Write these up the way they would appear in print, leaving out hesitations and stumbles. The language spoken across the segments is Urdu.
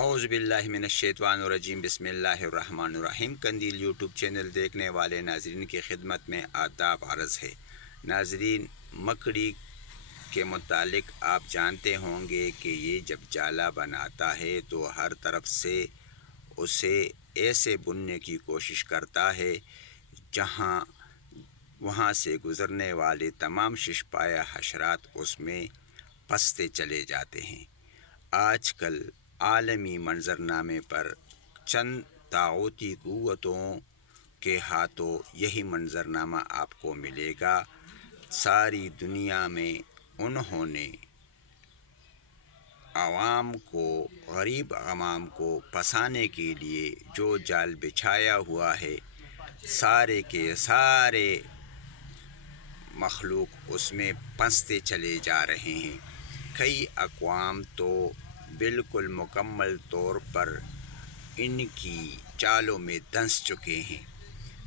اعوذ باللہ من الشیطان الرجیم بسم اللہ الرحمن الرحیم۔ قندیل یوٹیوب چینل دیکھنے والے ناظرین کی خدمت میں آداب عرض ہے۔ ناظرین، مکڑی کے متعلق آپ جانتے ہوں گے کہ یہ جب جالا بناتا ہے تو ہر طرف سے اسے ایسے بننے کی کوشش کرتا ہے جہاں وہاں سے گزرنے والے تمام شش پایہ حشرات اس میں پستے چلے جاتے ہیں۔ آج کل عالمی منظرنامے پر چند طاغوتی قوتوں کے ہاتھوں یہی منظرنامہ آپ کو ملے گا۔ ساری دنیا میں انہوں نے عوام کو، غریب عوام کو پھنسانے کے لیے جو جال بچھایا ہوا ہے، سارے کے سارے مخلوق اس میں پھنستے چلے جا رہے ہیں۔ کئی اقوام تو بالکل مکمل طور پر ان کی چالوں میں دھنس چکے ہیں۔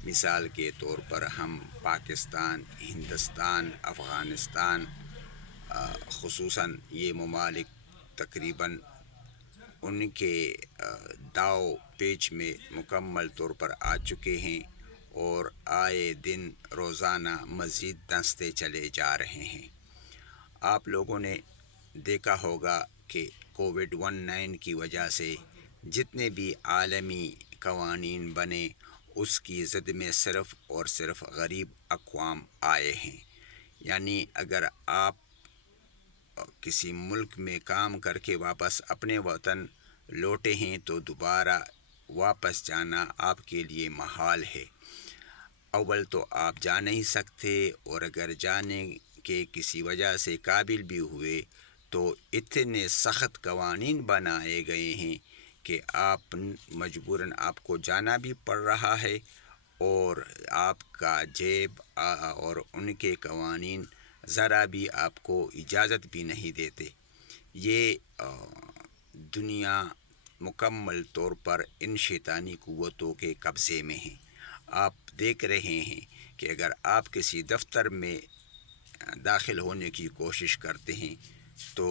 مثال کے طور پر ہم پاکستان، ہندوستان، افغانستان، خصوصاً یہ ممالک تقریباً ان کے داؤ پیچ میں مکمل طور پر آ چکے ہیں اور آئے دن روزانہ مزید دھنستے چلے جا رہے ہیں۔ آپ لوگوں نے دیکھا ہوگا کہ کووڈ-19 کی وجہ سے جتنے بھی عالمی قوانین بنے، اس کی زد میں صرف اور صرف غریب اقوام آئے ہیں۔ یعنی اگر آپ کسی ملک میں کام کر کے واپس اپنے وطن لوٹے ہیں تو دوبارہ واپس جانا آپ کے لیے محال ہے۔ اول تو آپ جا نہیں سکتے، اور اگر جانے کے کسی وجہ سے قابل بھی ہوئے تو اتنے سخت قوانین بنائے گئے ہیں کہ آپ مجبوراً آپ کو جانا بھی پڑ رہا ہے، اور آپ کا جیب اور ان کے قوانین ذرا بھی آپ کو اجازت بھی نہیں دیتے۔ یہ دنیا مکمل طور پر ان شیطانی قوتوں کے قبضے میں ہے۔ آپ دیکھ رہے ہیں کہ اگر آپ کسی دفتر میں داخل ہونے کی کوشش کرتے ہیں تو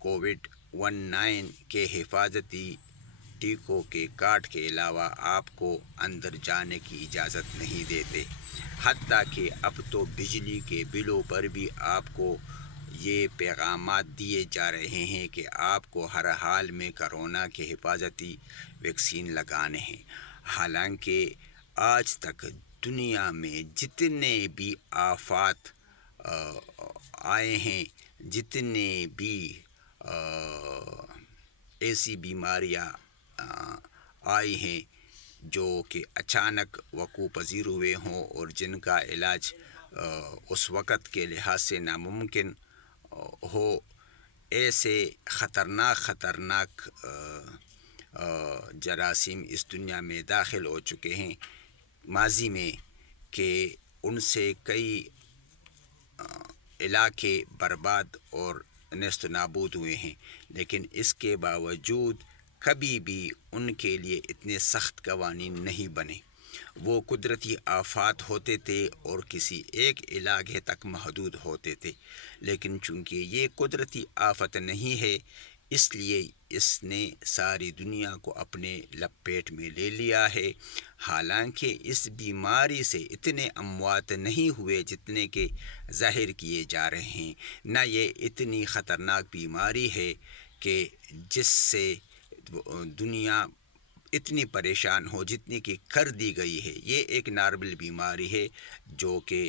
کووڈ-19 کے حفاظتی ٹیکوں کے کارڈ کے علاوہ آپ کو اندر جانے کی اجازت نہیں دیتے۔ حتیٰ کہ اب تو بجلی کے بلوں پر بھی آپ کو یہ پیغامات دیے جا رہے ہیں کہ آپ کو ہر حال میں کرونا کے حفاظتی ویکسین لگانے ہیں۔ حالانکہ آج تک دنیا میں جتنے بھی آفات آئے ہیں، جتنے بھی ایسی بیماریاں آئی ہیں جو کہ اچانک وقوع پذیر ہوئے ہوں اور جن کا علاج اس وقت کے لحاظ سے ناممکن ہو، ایسے خطرناک جراثیم اس دنیا میں داخل ہو چکے ہیں ماضی میں کہ ان سے کئی علاقے برباد اور نیست و نابود ہوئے ہیں۔ لیکن اس کے باوجود کبھی بھی ان کے لیے اتنے سخت قوانین نہیں بنے۔ وہ قدرتی آفات ہوتے تھے اور کسی ایک علاقے تک محدود ہوتے تھے، لیکن چونکہ یہ قدرتی آفت نہیں ہے، اس لیے اس نے ساری دنیا کو اپنے لپیٹ میں لے لیا ہے۔ حالانکہ اس بیماری سے اتنے اموات نہیں ہوئے جتنے کہ ظاہر کیے جا رہے ہیں، نہ یہ اتنی خطرناک بیماری ہے کہ جس سے دنیا اتنی پریشان ہو جتنی کہ کر دی گئی ہے۔ یہ ایک نارمل بیماری ہے جو کہ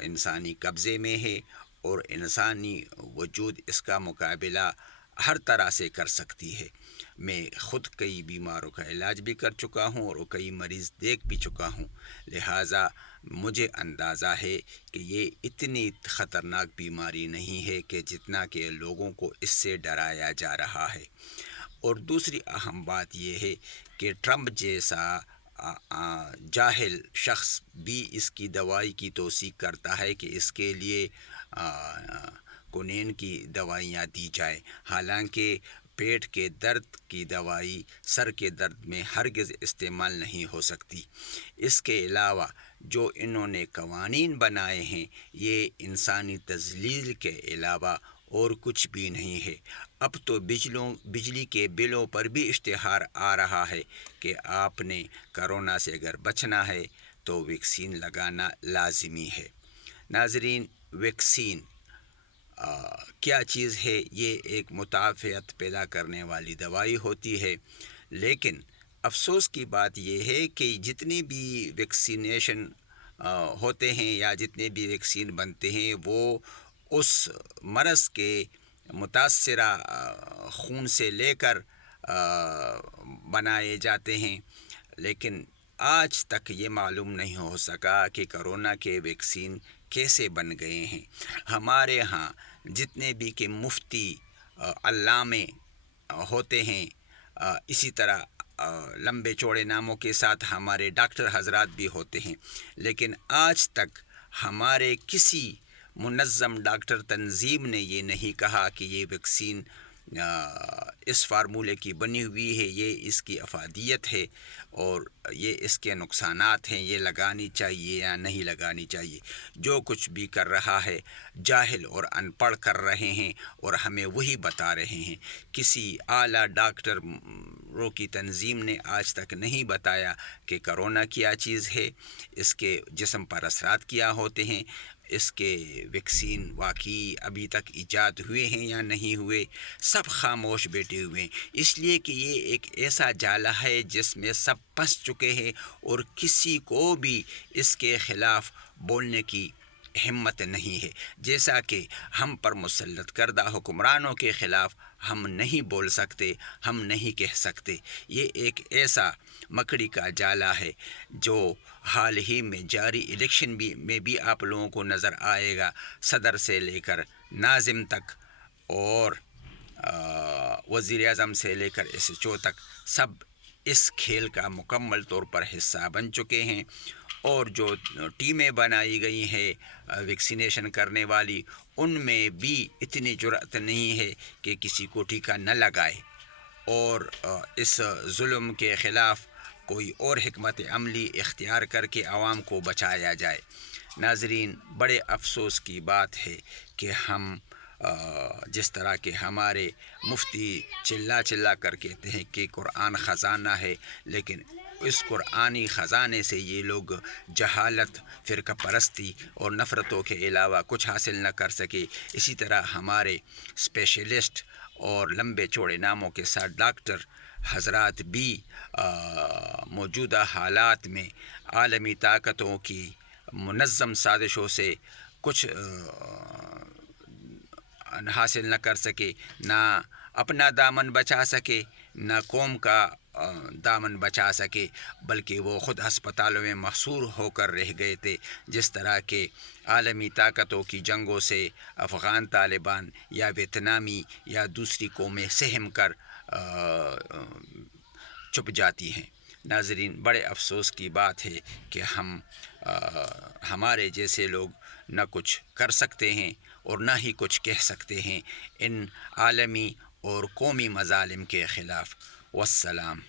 انسانی قبضے میں ہے، اور انسانی وجود اس کا مقابلہ ہر طرح سے کر سکتی ہے۔ میں خود کئی بیماروں کا علاج بھی کر چکا ہوں اور کئی مریض دیکھ بھی چکا ہوں، لہٰذا مجھے اندازہ ہے کہ یہ اتنی خطرناک بیماری نہیں ہے کہ جتنا کہ لوگوں کو اس سے ڈرایا جا رہا ہے۔ اور دوسری اہم بات یہ ہے کہ ٹرمپ جیسا جاہل شخص بھی اس کی دوائی کی توثیق کرتا ہے کہ اس کے لیے کونین کی دوائیاں دی جائیں، حالانکہ پیٹ کے درد کی دوائی سر کے درد میں ہرگز استعمال نہیں ہو سکتی۔ اس کے علاوہ جو انہوں نے قوانین بنائے ہیں، یہ انسانی تذلیل کے علاوہ اور کچھ بھی نہیں ہے۔ اب تو بجلی کے بلوں پر بھی اشتہار آ رہا ہے کہ آپ نے کرونا سے اگر بچنا ہے تو ویکسین لگانا لازمی ہے۔ ناظرین، ویکسین کیا چیز ہے؟ یہ ایک مدافعت پیدا کرنے والی دوائی ہوتی ہے، لیکن افسوس کی بات یہ ہے کہ جتنے بھی ویکسینیشن ہوتے ہیں یا جتنے بھی ویکسین بنتے ہیں وہ اس مرض کے متاثرہ خون سے لے کر بنائے جاتے ہیں، لیکن آج تک یہ معلوم نہیں ہو سکا کہ کرونا کے ویکسین کیسے بن گئے ہیں۔ ہمارے ہاں جتنے بھی کہ مفتی علامے ہوتے ہیں، اسی طرح لمبے چوڑے ناموں کے ساتھ ہمارے ڈاکٹر حضرات بھی ہوتے ہیں، لیکن آج تک ہمارے کسی منظم ڈاکٹر تنظیم نے یہ نہیں کہا کہ یہ ویکسین اس فارمولے کی بنی ہوئی ہے، یہ اس کی افادیت ہے اور یہ اس کے نقصانات ہیں، یہ لگانی چاہیے یا نہیں لگانی چاہیے۔ جو کچھ بھی کر رہا ہے جاہل اور ان پڑھ کر رہے ہیں اور ہمیں وہی بتا رہے ہیں۔ کسی اعلیٰ ڈاکٹروں کی تنظیم نے آج تک نہیں بتایا کہ کرونا کیا چیز ہے، اس کے جسم پر اثرات کیا ہوتے ہیں، اس کے ویکسین واقعی ابھی تک ایجاد ہوئے ہیں یا نہیں ہوئے۔ سب خاموش بیٹھے ہوئے ہیں، اس لیے کہ یہ ایک ایسا جالا ہے جس میں سب پھنس چکے ہیں اور کسی کو بھی اس کے خلاف بولنے کی ہمت نہیں ہے۔ جیسا کہ ہم پر مسلط کردہ حکمرانوں کے خلاف ہم نہیں بول سکتے، ہم نہیں کہہ سکتے۔ یہ ایک ایسا مکڑی کا جالا ہے جو حال ہی میں جاری الیکشن میں بھی آپ لوگوں کو نظر آئے گا۔ صدر سے لے کر ناظم تک اور وزیر اعظم سے لے کر ایس ایچ او تک سب اس کھیل کا مکمل طور پر حصہ بن چکے ہیں، اور جو ٹیمیں بنائی گئی ہیں ویکسینیشن کرنے والی، ان میں بھی اتنی جرأت نہیں ہے کہ کسی کو ٹیکہ نہ لگائے اور اس ظلم کے خلاف کوئی اور حکمت عملی اختیار کر کے عوام کو بچایا جائے۔ ناظرین، بڑے افسوس کی بات ہے کہ ہم جس طرح کے ہمارے مفتی چلا کر کہتے ہیں کہ قرآن خزانہ ہے، لیکن اس قرآنی خزانے سے یہ لوگ جہالت، فرقہ پرستی اور نفرتوں کے علاوہ کچھ حاصل نہ کر سکے۔ اسی طرح ہمارے اسپیشلسٹ اور لمبے چوڑے ناموں کے ساتھ ڈاکٹر حضرات بھی موجودہ حالات میں عالمی طاقتوں کی منظم سازشوں سے کچھ حاصل نہ کر سکے، نہ اپنا دامن بچا سکے، نہ قوم کا دامن بچا سکے، بلکہ وہ خود ہسپتالوں میں محصور ہو کر رہ گئے تھے۔ جس طرح کے عالمی طاقتوں کی جنگوں سے افغان طالبان یا ویتنامی یا دوسری قومیں سہم کر چھپ جاتی ہیں۔ ناظرین، بڑے افسوس کی بات ہے کہ ہمارے جیسے لوگ نہ کچھ کر سکتے ہیں اور نہ ہی کچھ کہہ سکتے ہیں ان عالمی اور قومی مظالم کے خلاف۔ والسلام۔